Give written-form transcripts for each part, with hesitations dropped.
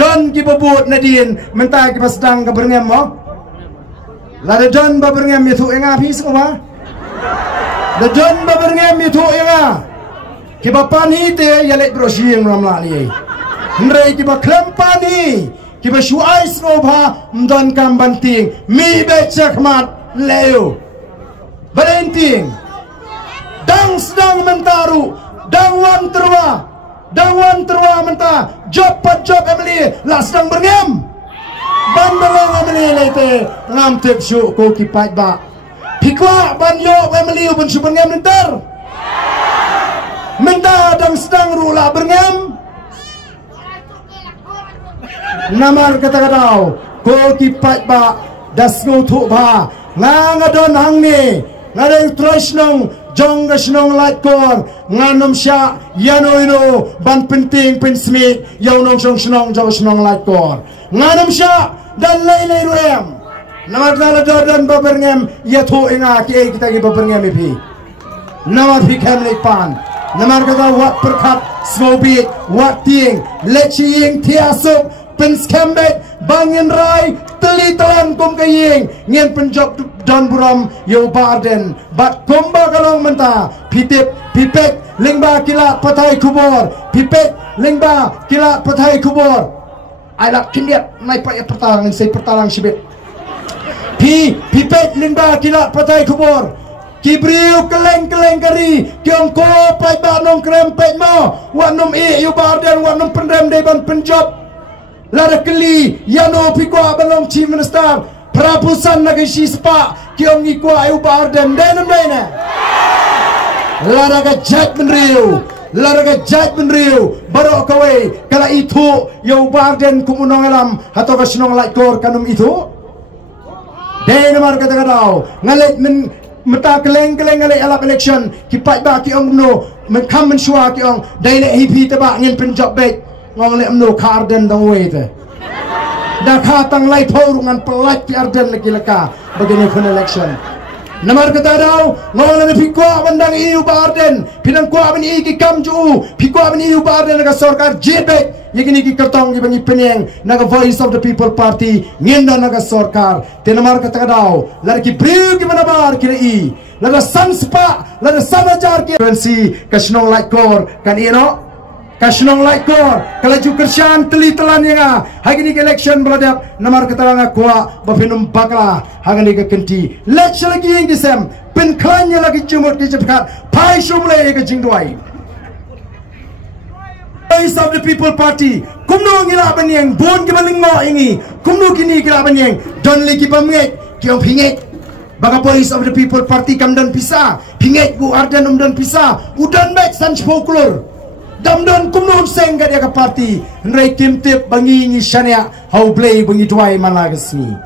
Don kita buat Nadine mentah kita sedang ke berngem mo. Lada don ba berngem itu enga pis kuma. La don ba berngem itu enga. Kita pani te yalek brosieng ramla ni. Ndrei kita klempani. Kita shuai snoba mdon kam banting. Mi becak mat leo. Balenting. Dang sedang mentaru. Dangwan terwa. Dangwan terwa mentah job Emily lah sedang berngem ban belong Emily lete ngam tip syuk ko kipat ba pikwa ban yo Emily pun syuk berngem ntar mentah dang sedang rula berngem namar kata-katau ko kipat ba das ngutuk ba ngadon hang ni ngadeng tresnong jong gasnong light kor nganom sya yano ino ban penting pen smith yaw nong snong jaw snong light kor nganom sya dan lay ruem namar dala jordan baberngem yato inga ki kita gi baberngem ipi namar fikam lekpan namar kata wat perkat smobit wat ting leching tiasuk pen skambet bangin rai teli telan kum kaying ngien penjob don buram yo barden bat kumba kalong menta pitip pipek lingba kila patai kubor pipek lingba kila patai kubor ailak kindiat naik pak pertalang sei pertalang sibet pipek lingba kila patai kubor kibriu keleng kari kiong ko pai ba nong krempet mo wanum yo barden wanum pendem deban penjob lada keli yano pikwa balong chief minister Prapusan nagi sispa kiong ikwa ayu barden denam dena lada ka jat menriu barok kawe kala itu yo barden kumunong alam hato ka sinong laikor kanum itu dena mar kata kadau ngalet men meta keleng ngalet alap election kipat ba kiong no men kam men shua kiong dena hipi teba ngin penjob bek ngong le mno karden dong we te dah katang lai porungan pelat di Arden lagi leka begini pun election. Namar kata dau ngolah ni pikwa bandang iu Arden pinang kwa bani iki kamju pikwa bani iu Arden naga sorkar jebek yegini ki kertong gibangi peneng naga Voice of the People Party ngenda naga sorkar tenamar kata dau lagi briu gimana bar kira i lada sanspa lada sanajar ki pensi kasnong like kor kan ino kasnong like kor kalau jukersan teli telan yang hari ni election beradab namar keterangan kuat bapinum bakla hari ni kenti election lagi yang disem penklannya lagi jumut di cepat pai shumle ke jingduai Voice of the People Party kumno ngila banyeng bon ke balingo ingi kumno kini ngila banyeng don lagi pamnget kiong pinget baga Voice of the People Party kamdan pisa pinget ku Arden umdan pisa udan baik sans folklore damdan kumnon seng ka dia ka party nrai kimtip bangi ni shania how play bangi duai malagasni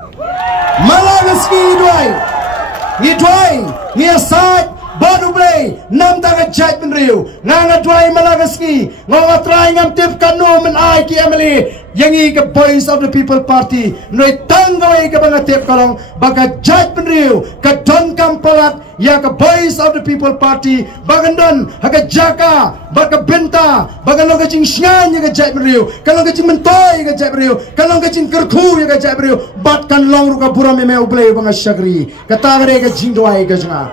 duai ni asat badu play nam tanga jaj menriu nganga duai malagasni nganga try ngam tip kanu men ai ki Emily yangi ka Voice of the People Party nrai tanggawai ka banga tip kalong baga jaj menriu ka don kampalat ya ka Voice of the People Party bagandon haga jaka baga benta bagano ka jing syan ya ka jaj menriu kalong ka jing mentoy ka jaj menriu kalong ka jing kerku ya ka jaj menriu bat kan long ru ka buram me ublay banga shagri kata gare ka jing doai ka janga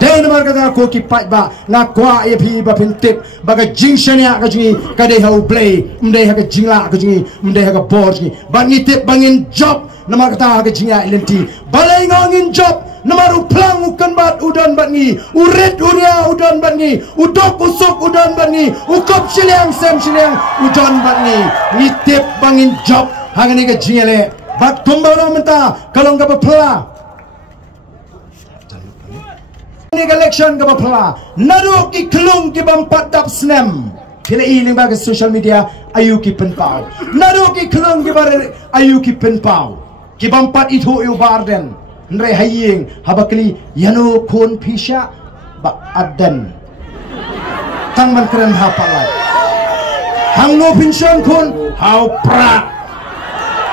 den mar kata ko ki pat ba na kwa ye phi ba phin tip baga jing shania ka jingi ka de how play mde ha ka jingla ka jingi mde ha ka bor jingi bangi tip bangin job namar kata ka jinga ilenti balai ngongin job namaru plang ukan bat udan bangi uret uria udan bangi udok usuk udan bangi ukop siliang sem siliang udan bangi ni tip bangin job hangani ka jingale bat kumbalo menta kalong ka pla ni election ka pla nadu ki klung ki bampat dap snem kila iling ba social media ayu ki penpau nadu ki klung ki bar ayu ki penpau ki bampat itu yu barden nre haying habakli yano kon pisha ba adan tang man kren hapalai hang no pension kon how pra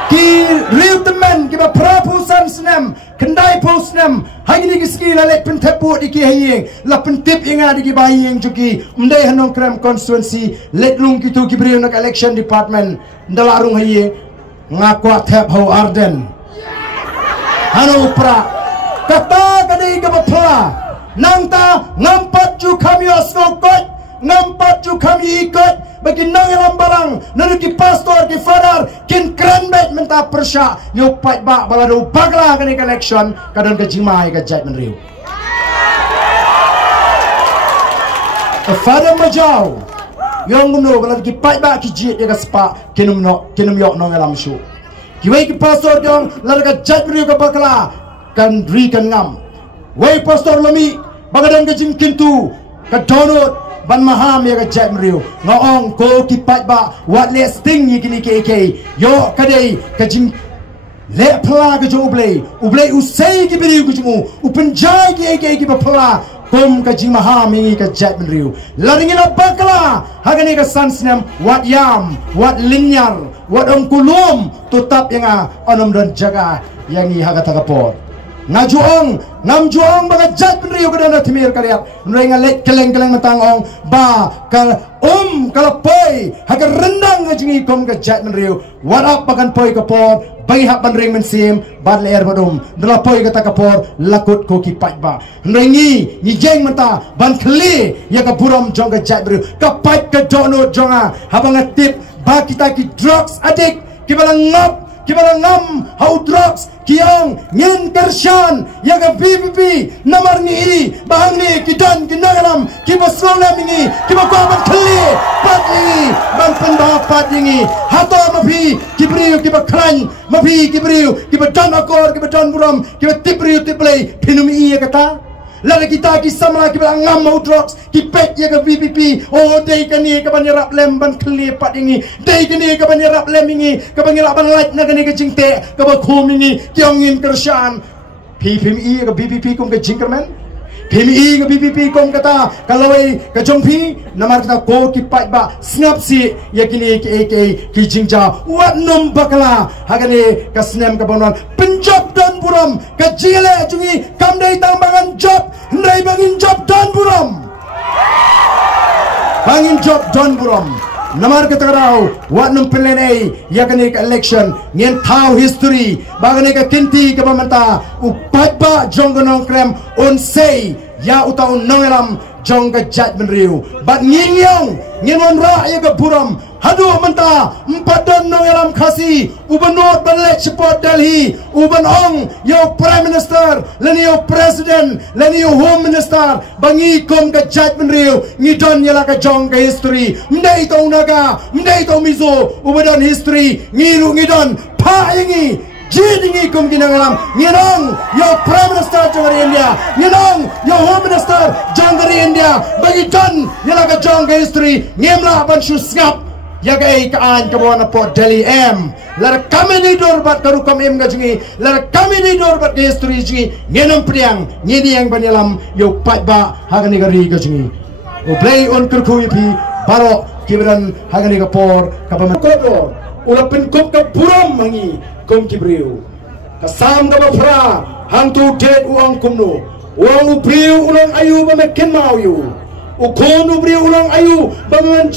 ki real the man ki ba prapusan snem kendai posnem hari ni ski la let penteput iki hayeng la pentip inga diki bayeng juki mdai hanong krem constituency let lung kitu kibriu nak election department ndalarung hayeng ngakwa tep ho arden hanu pra kata kadai ka bapla nangta ngampat ju kami osngokot ngampat ju kami ikut bagi nangalam barang nanuki pastor ki father kin kranbet menta persya yo pat ba balado bagla kani election kadon ka jimai ka jat menriu a father majau yong gumno balado ki pat ba ki jit ya ka spa kinum yok nangalam shu ki wei ki pastor dong lado ka jat menriu ka bagla kan ri kan ngam wei pastor lami bagadon ka jing kintu ka donut ban maham ya ka jat meriu ngaong ko kipat ba wat le sting yi kini ke yo kadai ka jing le pla ka jo ublei usai ki beriu ku jumu upenjai ki ba pla kom ka jing maham yi ka jat meriu laringina bakla hagani ka sansnam wat yam wat linyar wat kulum tutap yang onom don jaga yang i haga tagapor ngajuong ngamjuong baga jat penriu kadana timir kariap nrenga let keleng matangong ba kal kalapoi haga rendang ngajingi kom ka jat penriu warap bagan poi kapor bagi hak banring mensim bad leer badum delapoi kata kapor lakut ko kipat ba nrengi jeng mata ban kli ya ka buram jong ka jat penriu kapat ka dono jonga habang tip ba kita ki drugs addict kibala ngam hau drugs kiang ngin kershan yaga BBP namar ni iri bahang ni kidan kinagalam kibasrola mingi kibakuaban kali pat ini ban pendapat ini hato mafi kibriu kibakran mafi kibriu kibadan akor kibadan buram kibatibriu tiplay pinumi iya kata lada kita kisah kita ngam mau drugs kipet ya ke VPP oh day kani ke banyarap lem ban kelipat ini day kani ke banyarap lem ini ke banyarap ban light na kani ke jingte ke bakum ini kiongin kershan PPMI ke VPP kum ke jingkerman PMI ke VPP kum kata kalau ke jongpi namar kita ko kipat ba snap si ya kini ke jingja wat num bakala hagani ke snem ke banon penjob dan buram ke jile jungi kamdai tambangan job ndai bangin job dan buram namar kita rau wat num pelenai ya kani ke election ngien tau history bagani ke kinti ke pamanta upat ba jonggonong krem on say ya utau nongelam jong ke jat menriu bat ngingon ra ya ke buram hadu menta empat nongelam khasi ubanot banlet support Delhi uban ong yo prime minister leni yo president leni yo home minister bangi kom ke jat menriu ngidon yala ke jong ke history mdai to naga mdai to mizo ubadan history ngidon pa ingi jidingi kum kinangalam nginong yo prime minister jangari India nginong yo home minister jangari India bagi don yala ka jong ke history ngemla ban susngap yaga kaan kabuana po Delhi M lara kami ni dorbat karukam M gajingi lara kami ni dorbat ke history jingi ngenong priang ngini yang banyalam yo patba hagani gari gajingi o play on kurku yipi baro kibran hagani kapor kapam kodor ulapin kum ka buram mangi kum kibriu kasam ka bafra hantu dead uang kumno uang ubriu ulang ayu ba mekin mau yu ukonu briu ulang ayu ba men